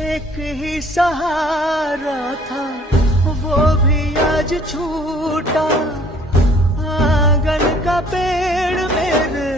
एक ही सहारा था वो भी आज छूटा। आंगन का पेड़ मेरे